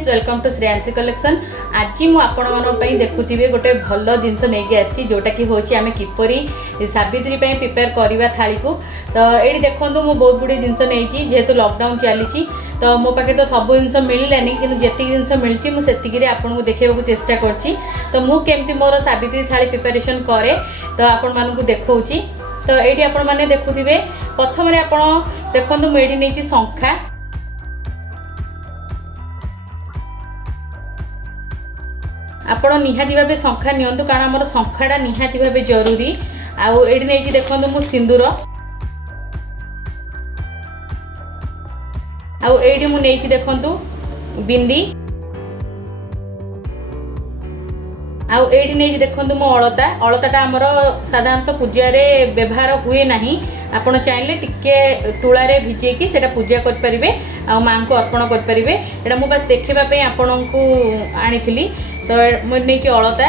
Friends, welcome to Shreyansi collection. आज मुझे देखुवे गोटे भल जिनस नहीं आसी जोटा कि हूँ आम किपरि सावित्री प्रिपेयर करवा थाली को। तो ये देखो मुझे बहुत गुड़े जिनस नहीं जेहेतु लॉकडाउन चली तो मो पाखे तो सब जिन मिललानी कि जी जिन मिली मुझे आपको देखा चेष्टा करची। तो मुझे मोर सावित्री थाली प्रिपेरेसन करे तो आपण मानू देखा। तो ये आपण मैंने देखुवे प्रथम आप देखो मुझे नहीं शंखा आपण निहाती भाव शंखा नियंतु कारण आमर शंखाटा निहाती भाव जरूरी। आउ एठी नहीं देखो मु सिंदूर आउ एठी मु नहीं देखु बिंदी आउ एठी नहीं देखु मो अलता। अलताटा आमर साधारणतः पूजा रे व्यवहार हुए नहीं। आपण चाहिले टिके तुलारे भिजेकी सेटा पूजा कर परिबे आ मां को अर्पण कर परिबे। एटा मु बस देखिबा पे आपण को आनीथिली। तो मुझे नहीं अलता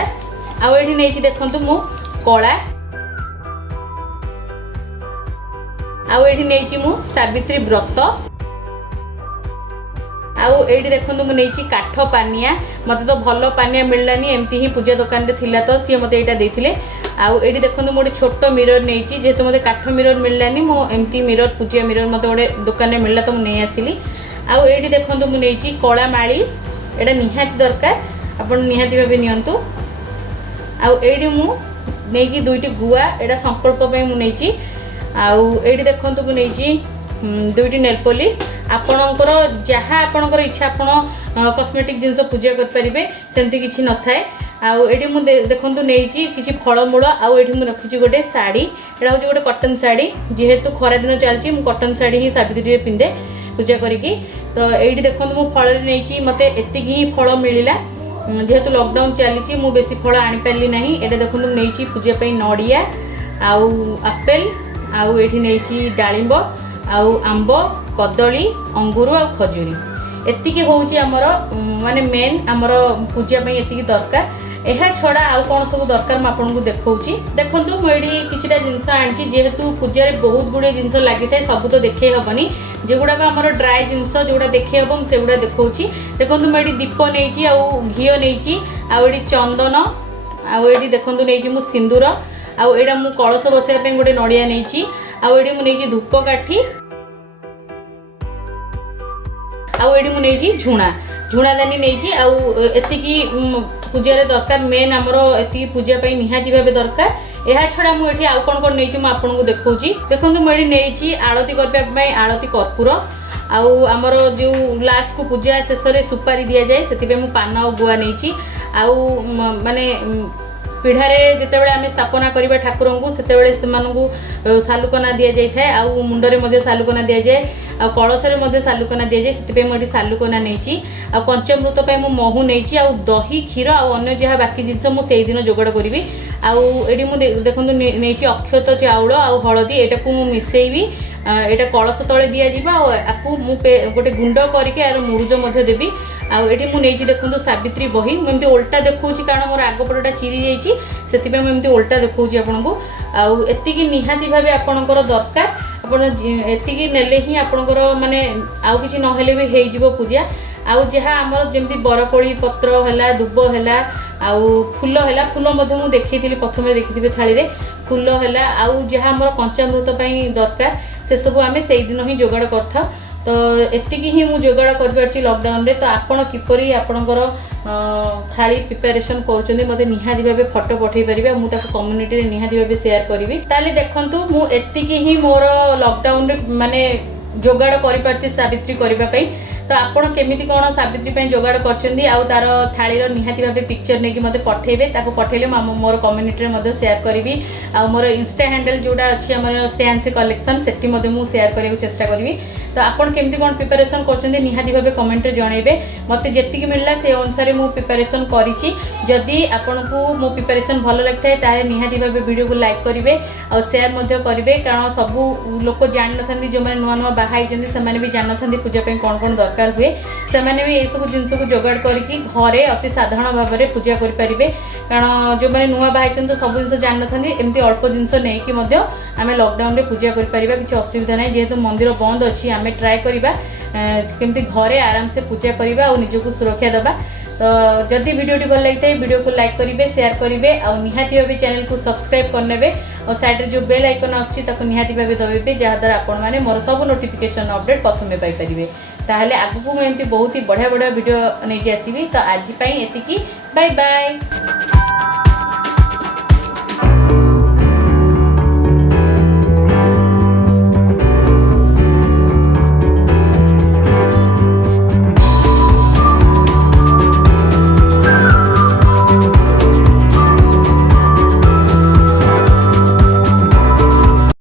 आउ ये नहीं देखु मु कला आउ ये नहीं मु सावित्री व्रत आउ ये देखु मुझे नहीं काठ पानिया। मत तो भल पानिया मिललानी एमती ही पूजा दुकान रे थिला तो सी मत यहाँ देते। आउ ये देखो गोटे छोट मिरर नहीं जेहेतु मत काठ मिरर मिललानी मो एमती मिरर पूजा मिरर मत गोटे दुकान में मिलला तो मुझे आसली। आउ ये देखो मुझे नहीं कला माली एटा निहाती दरकार आप निहाती भाव नियंतु। आउ ये मुझे दुईटी गुआ एटा संकल्प मुझे आउ ये देखो मुझे दुईटी नेल पॉलिश आपणकर जहाँ आपणकर इच्छा आप कॉस्मेटिक जिनस पूजा करें सेमती किसी न थाए। आउ ये देखो नहीं किसी फलमूल आउ ये रखी गोटे शाढ़ी यहाँ हूँ गोटे कटन शाढ़ी जेहेतु खरा दिन चलती कटन शाढ़ी ही सावित्री पिंधे पूजा करी। तो ये देखो मु फल नहीं मत एति ही फल मिलला जेहेतु लॉकडाउन चली मु बेसी फल आनीपारि ना। ये देखो नहीं पूजापी नड़िया आउ आपेल आउ ये नहीं डालिंब आउ आंब कदली अंगूर आ खजूरी एतिकी हूँ आमर माने मेन आमर पूजापी एतिकी दरकार। यह छड़ा आउ कौन सब दरकार मुझे देखी देखो मुझे किसी जिनस आनी जेहेतु पूजा बहुत गुड़े जिनस लगी था सब तो देखे हेनी जेगुड़ा आमर ड्राए जिनस जोड़ा देखे हम से गुड़ा देखा। देखो मुझे दीप नहीं आउ घी नहीं आउ ये चंदन आउ ये देखो नहीं मु सिंदूर आउ यहाँ मु कलश बसाई गोटे नड़िया नहीं आउ ये मुझे धूप काठी आउ ये मुझे झुणा झुणादानी नहीं आउ एतिकी पूजा दरकार मेन आमर एति पूजापी निहाती भाव दरकार। यह छड़ा मुझे आउ कौन कौन नहीं आपको देखा। देखो मुझे नहीं आरती करने आरती कर्पूर आउ आमर जो लास्ट को पूजा शेष में सुपारी दि जाए से पान और गुआ नहीं आउ माने पीढ़ारे जितेबाला आम स्थापना करवा ठाकुर को से सालुकना दि जाए आउ मुंडरे सालुकना दि जाए आ कलशरे सालुकना दि जाए से मुझे सालुकना नहीं आ पंचामृत मु महू नहीं आउ दही क्षीर आउ अन्य जहाँ बाकी जिनस मुझे दिन जोगाड़ करी। आउ ये देखो नहीं अक्षत चाउल आउ हलदी यहाँ को मिसेबी यहाँ कलश तले दिज्व गोटे गुंड करके यार मुरुज देवी। आउ ये मुझे देखो सावित्री बही मुझे उल्टा देखा कारण मोर आगपटा चिरी जाती मुझे उल्टा देखा आपको। आउ एतिकी निहाती भाव आपणकर दरकार आपण एतिकी नेले ही आपणकर माने आउ किसी नहेले भी हो पूजा। आउ जहाँ आमर जमी बरकोली पत्र है दुब है आउ फूल है फूल मुझे देखी प्रथम देखी थाली रे फूल है आउ जहाँ आमर पंचामृत दरकार से सब आम से दिन ही जोगाड़ कर। तो एतिकी ही मु जोगाड़ कर लॉकडाउन रे। तो आपण किपरि आपणकर थाली प्रिपरेशन कर मत निहाती भाव फटो पठे पारे मुझे कम्युनिटी निहाती भाव सेयार करी। ताले देखंतु मु एतिकी ही मोर लॉकडाउन रे माने जोगाड़ कर सावित्री करने। तो आपण केमिति कौन सावित्री जोगाड़ करछंदी आउ तार थालीर निहाती भाव पिक्चर नहीं कि मत पठेबे ताको पठेले मोर कम्युनिटी रे सेयार करी। आ मोर इंस्टा हैंडल जोड़ा अच्छी आम श्रेयांसी कलेक्शन सेठी मु सेयार करने चेष्टा करी। तो आपण केमिति कौन प्रिपरेशन करछंदी निहाती भाव कमेंट रे जणेबे मते जेतिकी मिलला से अनुसार मु प्रिपरेशन करिछि। जदि आपनको मो प्रिपरेशन भल लगता है निहाती भाव वीडियो को लाइक करेंगे और शेयर करेंगे कारण सब लोक जान ना जो मैंने नुआ नुआ बाहर से भी जान ना पूजापी कौन कौन दरकार दरकार हुए से मैंने भी सब जिनस को जोगाड़ करके घरे अति साधारण भाव में पूजा करें कारण जो मैंने नुआ बाहर तो सब जिन जान था एमती अल्प जिनस नहीं आम लॉकडाउन रे पूजा करें किसी असुविधा ना जेहेतु मंदिर बंद अच्छी आम ट्राए करवा केमती घरे आराम से पूजा करवा और निजक सुरक्षा देवा। तो जदि वीडियोटी भल लगी है वीडियो को लाइक करेंगे शेयर करेंगे और निहाती भाव चैनल को सब्सक्राइब करने और साइड जो बेल आइकन अच्छी निहाती भाव दबाइबे जहाँद्वारा आपण मैंने मोर सब नोटिफिकेशन अपडेट प्रथमे पाइपर ताहले आगू मुझे बहुत ही बढ़िया बढ़िया वीडियो नहीं आसबि। तो आज एतिकी बाय बाय।